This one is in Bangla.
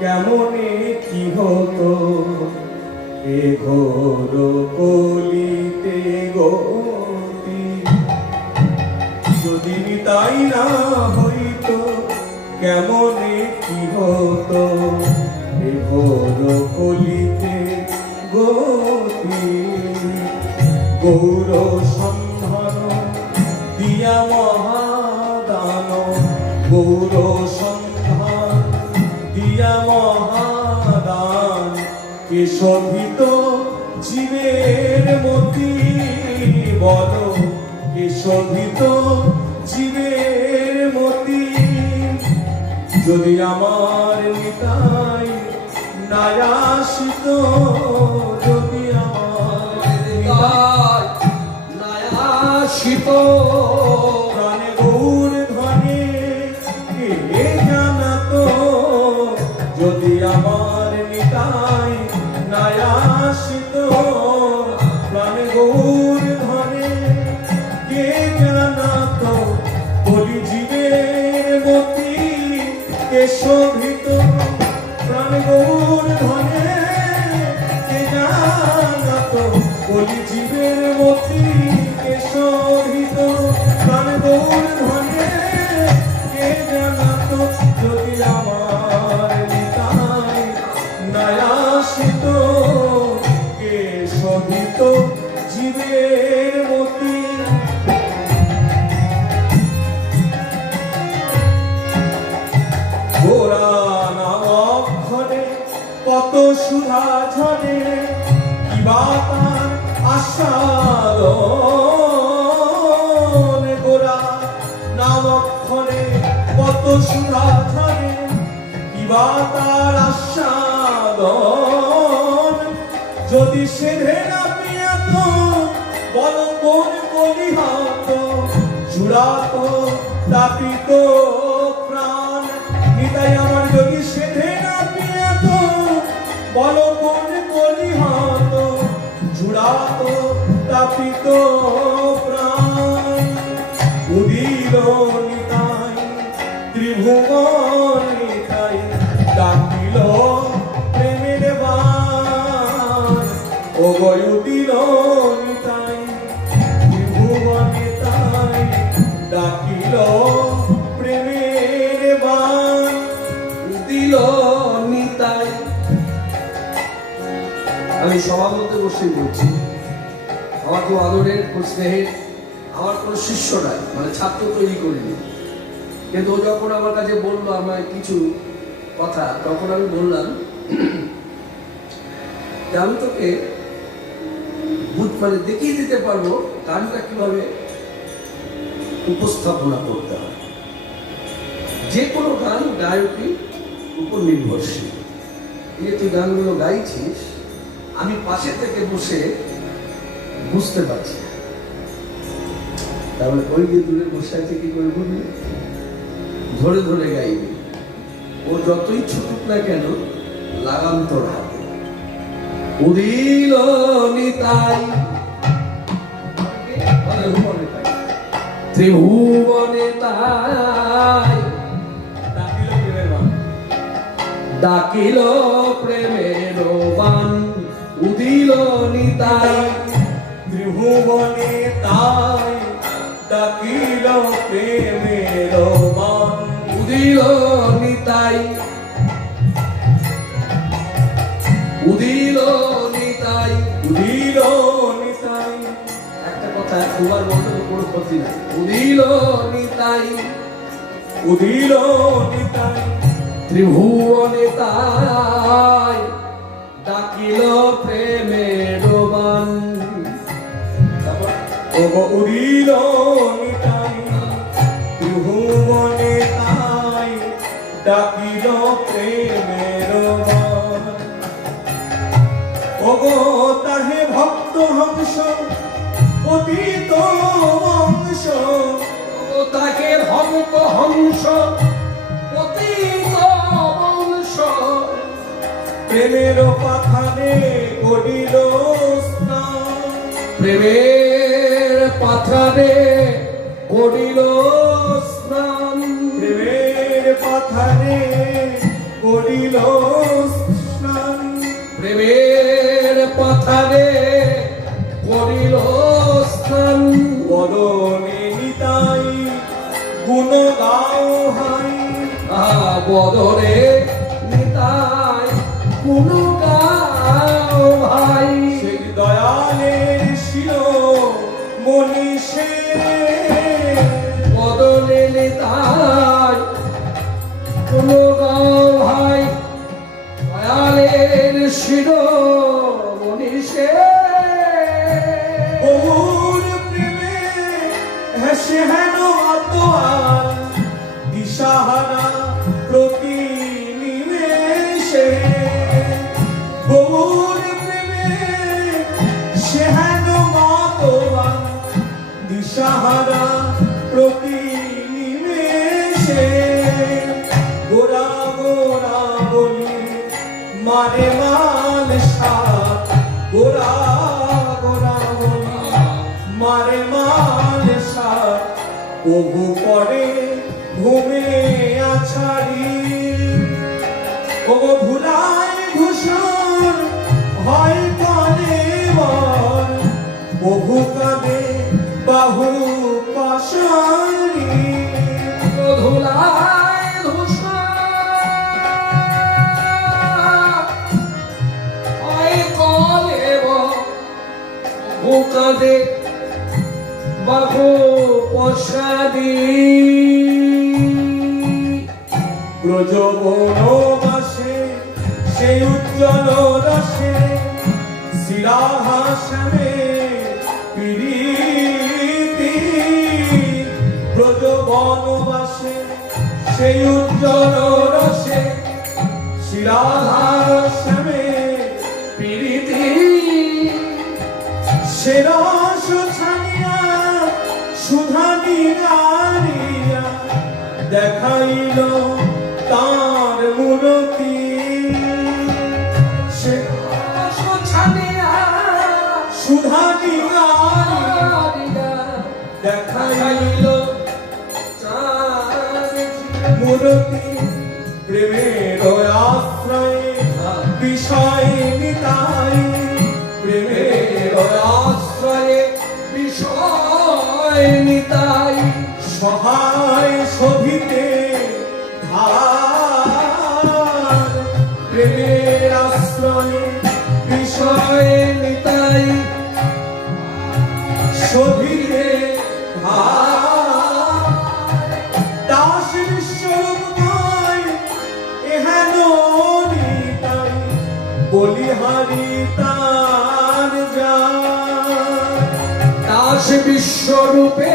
কেমনে কি হতো? এ ঘোর কলিতে গতি। যদি তাই না হইতো কেমনে কি হতো? কে শোভিত জীবের মতি বল কে শোভিত জীবের মতি। যদি আমার নিতাই নায়াসিত যদি আমার নায়াসিত প্রাণে গৌর ধনে কে জানাতো বলি জীবের মতি কে শোভিত প্রাণ গৌর ধনে কে জানাতো বলি জীবের সুধা ঝরে কিবা তার আস্বাদন গোরা? নাম অক্ষরে কত সুধা ঝরে কিবা তার আস্বাদন? যদি সেধে না পিয়াত, বল কোন কলি হাত জুড়াত, তাপিত প্রাণ, নিতাই আমার যদি বল কোন কলি হাত জুড়াত তাপিত প্রাণ। উদিল ত্রিভুবন ডাকিল ও গয় আমি সভাপতি বসে বলছি আমার খুব আদরের, খুব স্নেহের, আমার কোনো শিষ্য নাই মানে ছাত্র তৈরি করিনি। কিন্তু ও যখন আমার কাছে বলল আমার কিছু কথা, তখন আমি বললাম, যে আমি তোকে বুঝ মানে দেখিয়ে দিতে পারব গানটা কীভাবে উপস্থাপনা করতে হয়। যে কোনো গান গায়কের উপর নির্ভরশীল। এই যে তুই গানগুলো গাইছিস আমি পাশে থেকে বসে বুঝতে পারছি। তাহলে ওই যে দূরে বসে আছে কি করে বুঝলি ধরে ধরে গাইবি। ও যতই ছুটুক না কেন, লাগাম তোর হাতে। উদিল নিতাই। ত্রিভুবনে তাই। ডাকিল প্রেমের বান উদিল নিতাই, ত্রিভুবনে তাই ডাকিল প্রেমের বান। উদিল নিতাই উদিল নিতাই উদিল নিতাই। একটা কথা দুবার বলতে তো কোনো ক্ষতি নাই। উদিল নিতাই উদিল নিতাই, ত্রিভুবনে তাই ডাকিল প্রেমের বান তারপর ওগো নিতাই ত্রিভুবনে তাই ডাকিল প্রেমের বান ওগো তাহে ভক্ত হংস পতিত বংশ তাকে ভক্ত হংস প্রেমের করিল স্নান। প্রেমের পাথারে করিল স্নান। প্রেমের পাথারে করিল স্নান। প্রেমের পাথারে করিল স্থান বদনে নিতাই গুণ গাও হাই বদরে কোনো ভাই। সেই দয়ালের শিল মনীষে বদলে নিতাই। কোনো গাও ভাই দয়ালের শির প্রভু পরে ঘুমে আছাড়ি। ও ভুলাই ভূষণ, হয় কানে বর বহু কাঁদে বাহু পাশারি ধুলায় ধূসর, হয় কলেব ভুকাদে বাহু পশাদি ব্রজবনবাসে সেই উজ্জ্বল রসে শিরাহাসনে প্রীতি। ব্রজবনবাসে সেই উজ্জ্বল রসে প্রীতি। সে রস ছানিয়া সুধা নিগারিয়া দেখাইল তার নিগারিয়া দেখাইল মূরতি প্রেমের আশ্রয়ে বিষয় নিতাই সহায় শোভিতে প্রেমের আশ্রয়ে বিষয় নিতাই শোভিতে ধার। দাস বিশ্বরূপময় এহেন নিতাই বলিহারি বিশ্বরূপে